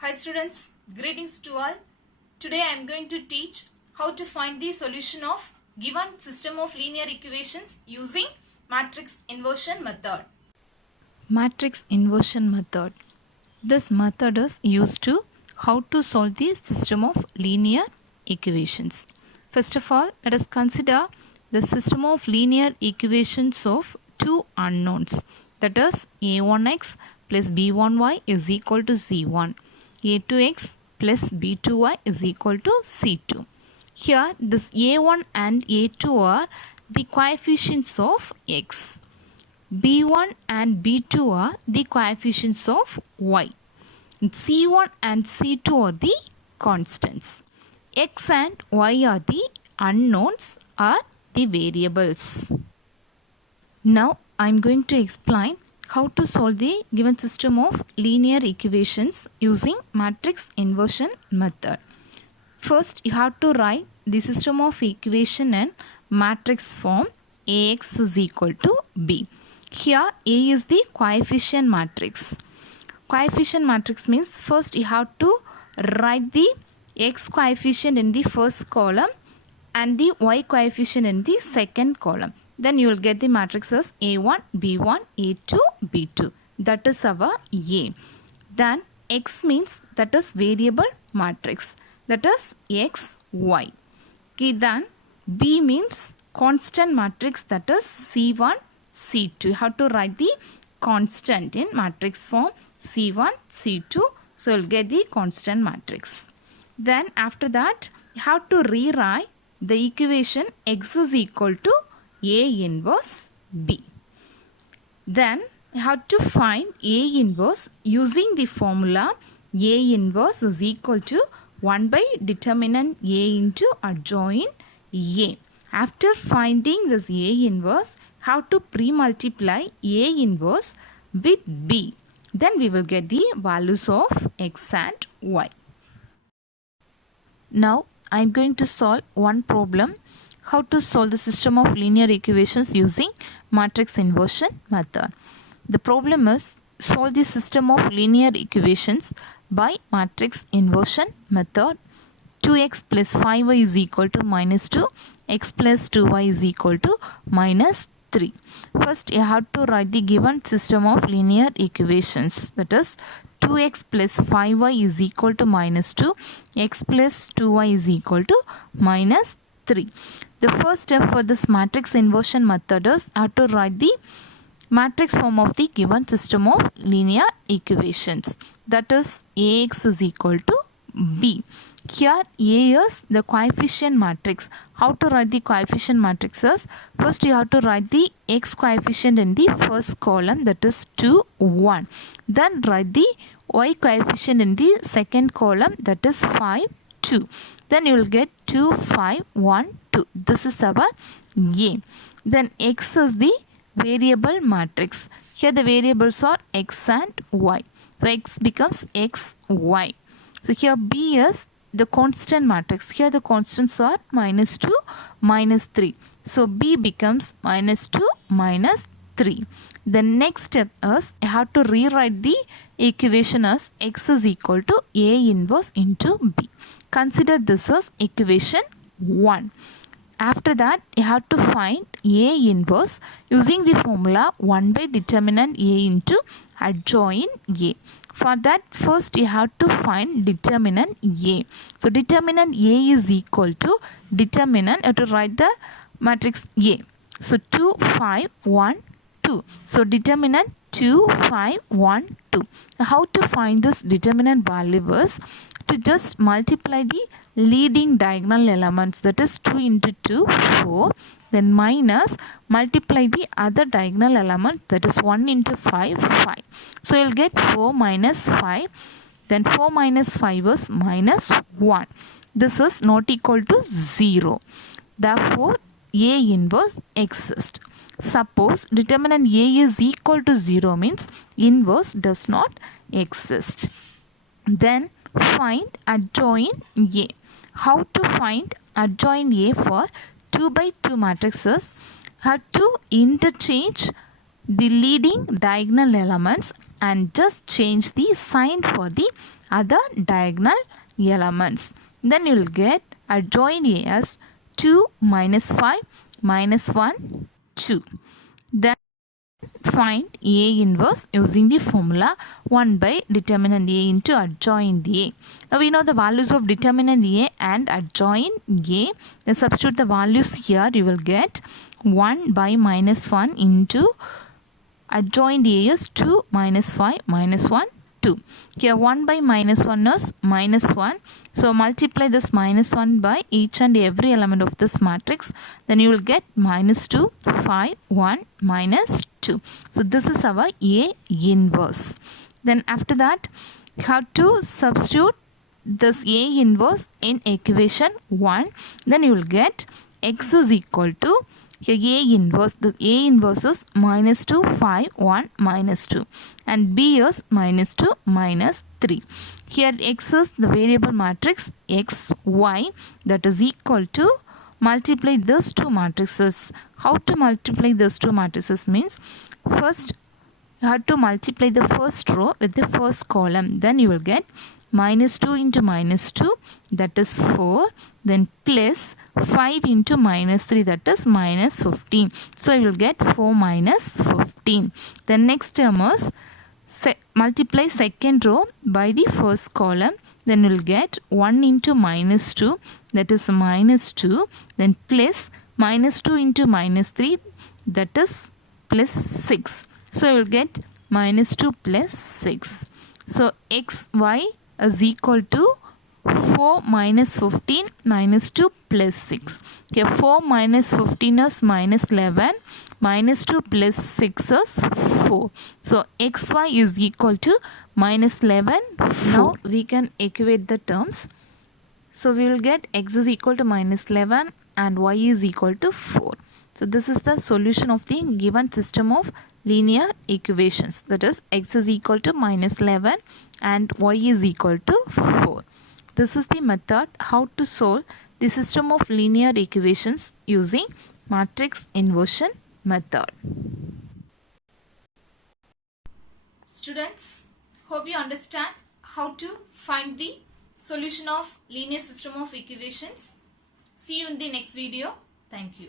Hi students, greetings to all. Today I am going to teach how to find the solution of given system of linear equations using matrix inversion method. Matrix inversion method. This method is used to how to solve the system of linear equations. First of all, let us consider the system of linear equations of two unknowns, that is a1x plus b1y is equal to c1, a2x plus b2y is equal to c2. Here this a1 and a2 are the coefficients of x. b1 and b2 are the coefficients of y. c1 and c2 are the constants. X and y are the unknowns, are the variables. Now I am going to explain how to solve the given system of linear equations using matrix inversion method. First, you have to write the system of equation in matrix form. Ax is equal to b. Here A is the coefficient matrix. Coefficient matrix means first you have to write the x coefficient in the first column and the y coefficient in the second column. Then you will get the matrix as A1, B1, A2, B2. That is our A. Then x means that is variable matrix. That is x, y. Okay, then B means constant matrix, that is C1, C2. You have to write the constant in matrix form C1, C2. So you'll get the constant matrix. Then after that, you have to rewrite the equation x is equal to A inverse B. Then you have to find A inverse using the formula A inverse is equal to 1 by determinant A into adjoint A. After finding this A inverse, how to pre-multiply A inverse with B. Then we will get the values of x and y. Now I am going to solve one problem. How to solve the system of linear equations using matrix inversion method. The problem is solve the system of linear equations by matrix inversion method. 2x plus 5y is equal to minus 2, x plus 2y is equal to minus 3. First you have to write the given system of linear equations, that is 2x plus 5y is equal to minus 2, x plus 2y is equal to minus 3. The first step for this matrix inversion method is how to write the matrix form of the given system of linear equations, that is Ax is equal to B. Here A is the coefficient matrix. How to write the coefficient matrices? First you have to write the x coefficient in the first column, that is 2, 1. Then write the y coefficient in the second column, that is 5, 2. Then you will get 2, 5, 1, 2. This is our A. Then x is the variable matrix. Here the variables are x and y. So x becomes x, y. So here B is the constant matrix. Here the constants are minus 2, minus 3. So B becomes minus 2, minus 3. The next step is you have to rewrite the equation as x is equal to A inverse into B. Consider this as equation 1. After that, you have to find A inverse using the formula 1 by determinant A into adjoint A. For that, first you have to find determinant A. So determinant A is equal to determinant, you have to write the matrix A. So 2, 5, 1, 2. So determinant 2, 5, 1, 2. Now how to find this determinant value is to just multiply the leading diagonal elements, that is 2 into 2, 4. Then minus multiply the other diagonal element, that is 1 into 5, 5. So you will get 4 minus 5. Then 4 minus 5 is minus 1. This is not equal to 0. Therefore A inverse exists. Suppose determinant A is equal to 0 means inverse does not exist. Then find adjoint A. How to find adjoint A for 2 by 2 matrices? Have to interchange the leading diagonal elements and just change the sign for the other diagonal elements. Then you will get adjoint A as 2 minus 5 minus 1 2. Then find A inverse using the formula 1 by determinant A into adjoint A. Now we know the values of determinant A and adjoint A. Then substitute the values here. You will get 1 by minus 1 into adjoint A is 2 minus 5 minus 1 2. Here 1 by minus 1 is minus 1. So multiply this minus 1 by each and every element of this matrix. Then you will get minus 2, 5, 1, minus 2. So this is our A inverse. Then after that, you have to substitute this A inverse in equation 1. Then you will get x is equal to here A inverse, the A inverse is minus 2, 5, 1, minus 2. And B is minus 2, minus 3. Here X is the variable matrix X, Y, that is equal to multiply these two matrices. How to multiply these two matrices means, first you have to multiply the first row with the first column. Then you will get minus 2 into minus 2, that is 4. Then plus 5 into minus 3, that is minus 15. So you will get 4 minus 15. The next term is multiply second row by the first column. Then you will get 1 into minus 2, that is minus 2. Then plus minus 2 into minus 3, that is plus 6. So you will get minus 2 plus 6. So xy is equal to 4 minus 15 minus 2 plus 6. Here 4 minus 15 is minus 11. Minus 2 plus 6 is 4. So xy is equal to minus 11, 4. Now we can equate the terms. So we will get x is equal to minus 11 and y is equal to 4. So this is the solution of the given system of linear equations. That is x is equal to minus 11 and y is equal to 4. This is the method how to solve the system of linear equations using matrix inversion method. Students, hope you understand how to find the solution of linear system of equations. See you in the next video. Thank you.